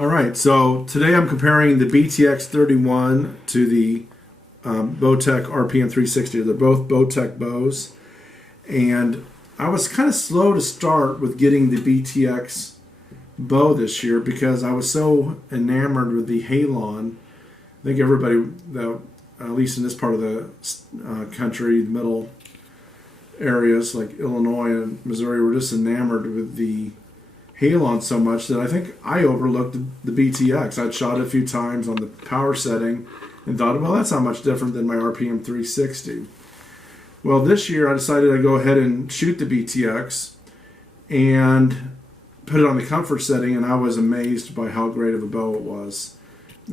All right, so today I'm comparing the BTX 31 to the Bowtech RPM 360. They're both Bowtech bows, and I was kind of slow to start with getting the BTX bow this year because I was so enamored with the Halon. I think everybody, at least in this part of the country, middle areas like Illinois and Missouri, were just enamored with the Halon so much that I think I overlooked the BTX. I'd shot it a few times on the power setting and thought, well, that's not much different than my RPM 360. Well, this year I decided I'd go ahead and shoot the BTX and put it on the comfort setting, and I was amazed by how great of a bow it was.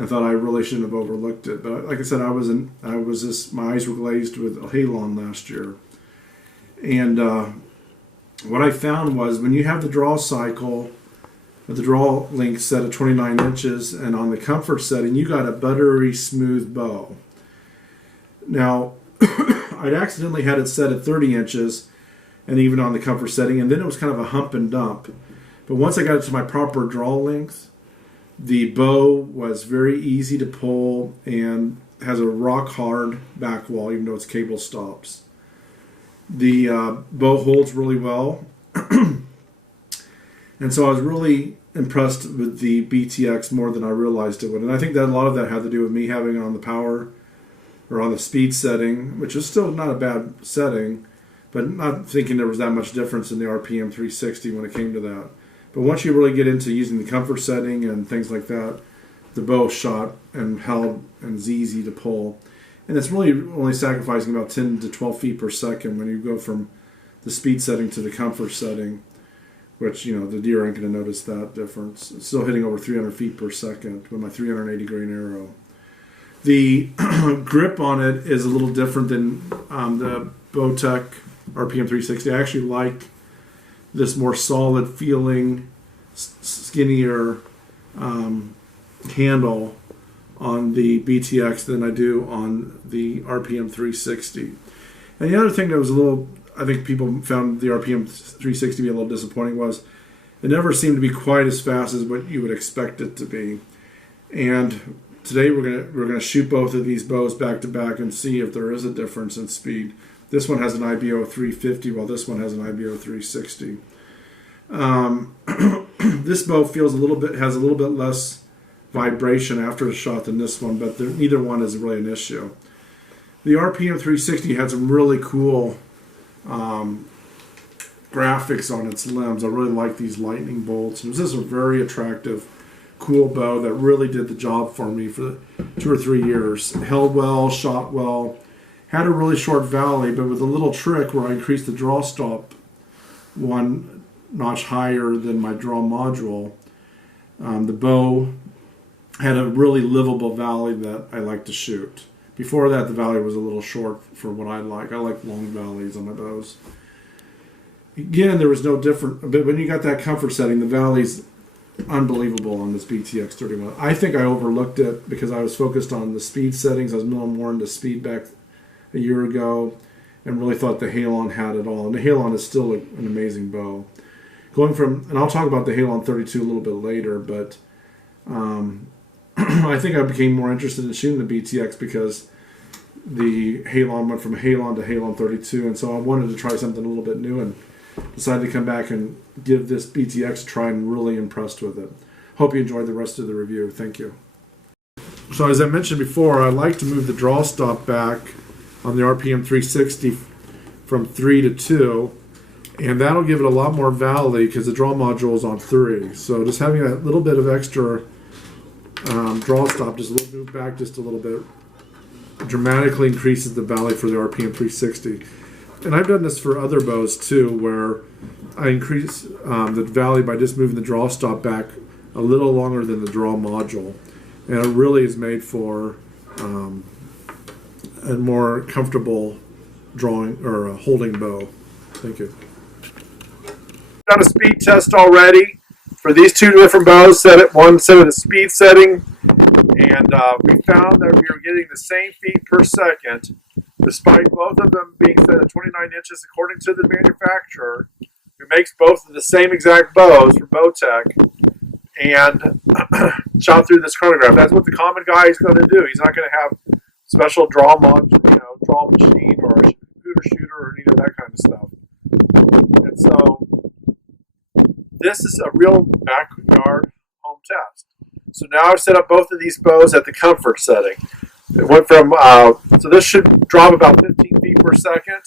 I thought I really shouldn't have overlooked it, but like I said, my eyes were glazed with Halon last year. And what I found was when you have the draw cycle, with the draw length set at 29 inches, and on the comfort setting, you got a buttery smooth bow. Now, I'd accidentally had it set at 30 inches, and even on the comfort setting, and then it was kind of a hump and dump. But once I got it to my proper draw length, the bow was very easy to pull and has a rock hard back wall, even though it's cable stops. The bow holds really well, and so I was really impressed with the BTX more than I realized it would. And I think that a lot of that had to do with me having it on the power or on the speed setting, which is still not a bad setting, but not thinking there was that much difference in the RPM 360 when it came to that. But once you really get into using the comfort setting and things like that, the bow shot and held and is easy to pull. And it's really only sacrificing about 10 to 12 feet per second when you go from the speed setting to the comfort setting, which, the deer aren't going to notice that difference. It's still hitting over 300 feet per second with my 380 grain arrow. The grip on it is a little different than the Bowtech RPM 360. I actually like this more solid feeling, skinnier handle on the BTX than I do on the RPM 360. And the other thing that I think people found the RPM 360 to be a little disappointing was it never seemed to be quite as fast as what you would expect it to be. And today we're gonna shoot both of these bows back to back and see if there is a difference in speed. This one has an IBO 350 while this one has an IBO 360. This bow has a little bit less vibration after a shot than this one, but neither one is really an issue. The RPM 360 had some really cool graphics on its limbs. I really like these lightning bolts. It was just a very attractive, cool bow that really did the job for me for 2 or 3 years. Held well, shot well, had a really short valley, but with a little trick where I increased the draw stop one notch higher than my draw module, the bow had a really livable valley that I like to shoot. Before that, the valley was a little short for what I like. I like long valleys on my bows. Again, there was no different, but when you got that comfort setting, the valley's unbelievable on this BTX 31. I think I overlooked it because I was focused on the speed settings. I was more into speed back a year ago and really thought the Halon had it all. And the Halon is still an amazing bow. And I'll talk about the Halon 32 a little bit later, but I think I became more interested in shooting the BTX because the Halon went from Halon to Halon 32, and so I wanted to try something a little bit new and decided to come back and give this BTX a try and really impressed with it. Hope you enjoyed the rest of the review. Thank you. So as I mentioned before, I like to move the draw stop back on the RPM 360 from 3 to 2, and that'll give it a lot more valley because the draw module is on 3. So just having a little bit of extra draw stop, just move back just a little bit, dramatically increases the valley for the RPM 360. And I've done this for other bows too, where I increase the valley by just moving the draw stop back a little longer than the draw module. And it really is made for a more comfortable drawing or holding bow. Thank you. Done a speed test already for these two different bows. One set at the speed setting, and we found that we were getting the same feet per second, despite both of them being set at 29 inches according to the manufacturer, who makes both of the same exact bows for Bowtech. and shot through this chronograph. That's what the common guy is going to do. He's not going to have special draw draw machine or a shooter or any of that kind of stuff. And so this is a real backyard home test. So now I've set up both of these bows at the comfort setting. It went from, so this should drop about 15 feet per second.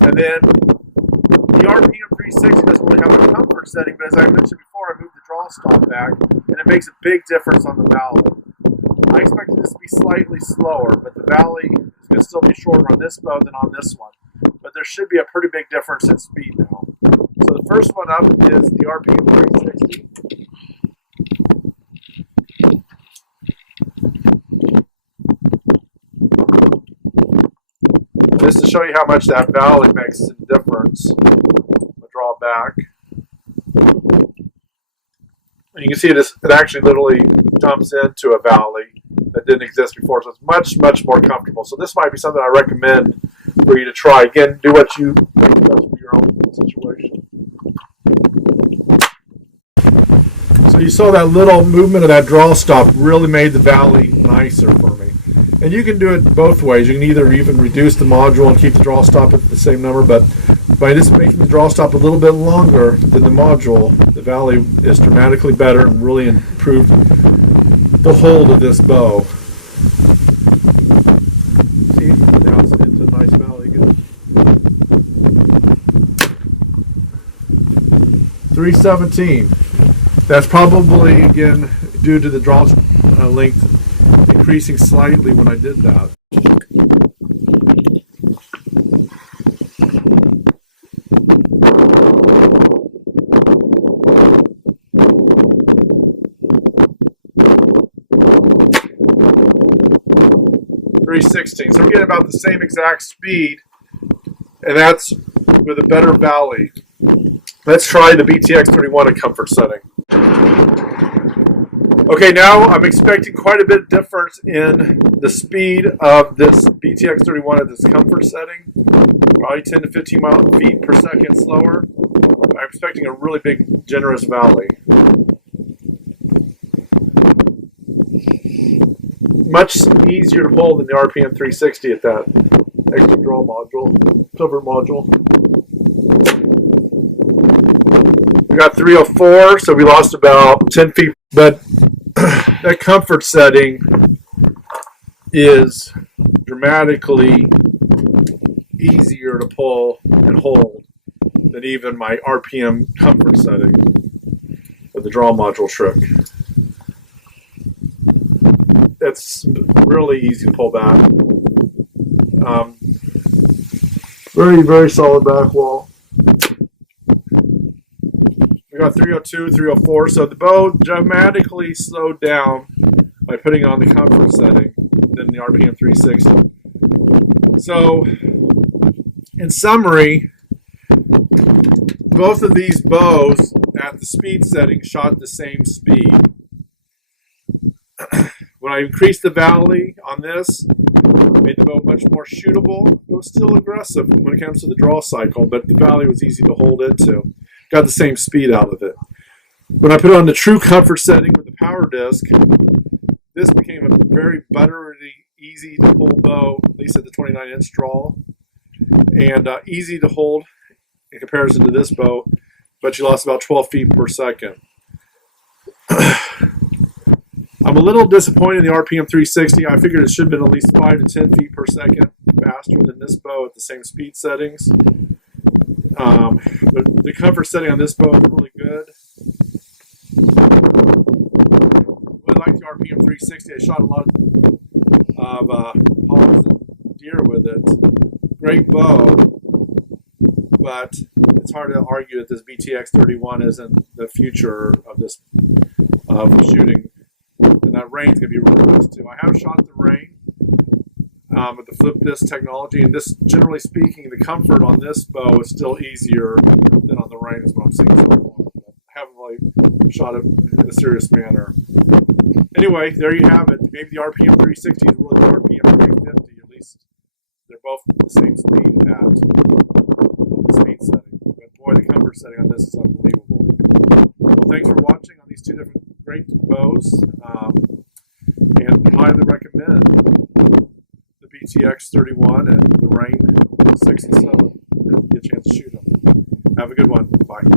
And then the RPM 360 doesn't really have a comfort setting, but as I mentioned before, I moved the draw stop back, and it makes a big difference on the valley. I expected this to be slightly slower, but the valley is going to still be shorter on this bow than on this one. But there should be a pretty big difference in speed now. So the first one up is the RPM 360. Just to show you how much that valley makes a difference. I'll draw back. And you can see it actually literally jumps into a valley that didn't exist before, so it's much, much more comfortable. So this might be something I recommend for you to try. Again, do what you think is best for your own situation. So you saw that little movement of that draw stop really made the valley nicer for me. And you can do it both ways. You can either even reduce the module and keep the draw stop at the same number, but by just making the draw stop a little bit longer than the module, the valley is dramatically better and really improved the hold of this bow. See, now it's into a nice valley again. 317. That's probably, again, due to the draw length increasing slightly when I did that. .316. So we're getting about the same exact speed, and that's with a better valley. Let's try the BTX 31 at comfort setting. Okay, now I'm expecting quite a bit of difference in the speed of this BTX 31 at this comfort setting. Probably 10 to 15 feet per second slower. I'm expecting a really big, generous valley. Much easier to pull than the RPM 360 at that extra draw module, cover module. We got 304, so we lost about 10 feet, but that comfort setting is dramatically easier to pull and hold than even my RPM comfort setting with the draw module trick. It's really easy to pull back. Very, very solid back wall. We got 302, 304, so the bow dramatically slowed down by putting on the comfort setting than the RPM 360. So, in summary, both of these bows at the speed setting shot the same speed. When I increased the valley on this, made the bow much more shootable. It was still aggressive when it comes to the draw cycle, but the valley was easy to hold into. Got the same speed out of it. When I put it on the true comfort setting with the power disc, this became a very buttery, easy to pull bow, at least at the 29-inch draw, and easy to hold in comparison to this bow, but you lost about 12 feet per second. I'm a little disappointed in the RPM 360. I figured it should have been at least 5 to 10 feet per second faster than this bow at the same speed settings. But the comfort setting on this bow is really good. Really like the RPM 360. I shot a lot of hogs and deer with it. Great bow, but it's hard to argue that this BTX 31 isn't the future of this shooting. And that rain's going to be really nice too. I have shot the rain with the flip disc technology, and this, generally speaking, the comfort on this bow is still easier than on the rain, is what I'm seeing so far. But I haven't really shot it in a serious manner. Anyway, there you have it. Maybe the RPM 360 is really the RPM 350. At least they're both the same speed at the speed setting. But boy, the comfort setting on this is unbelievable. Well, thanks for watching on these two different great bows, and highly recommend the BTX 31 and the Rain 6 and 7. Get a chance to shoot them. Have a good one. Bye.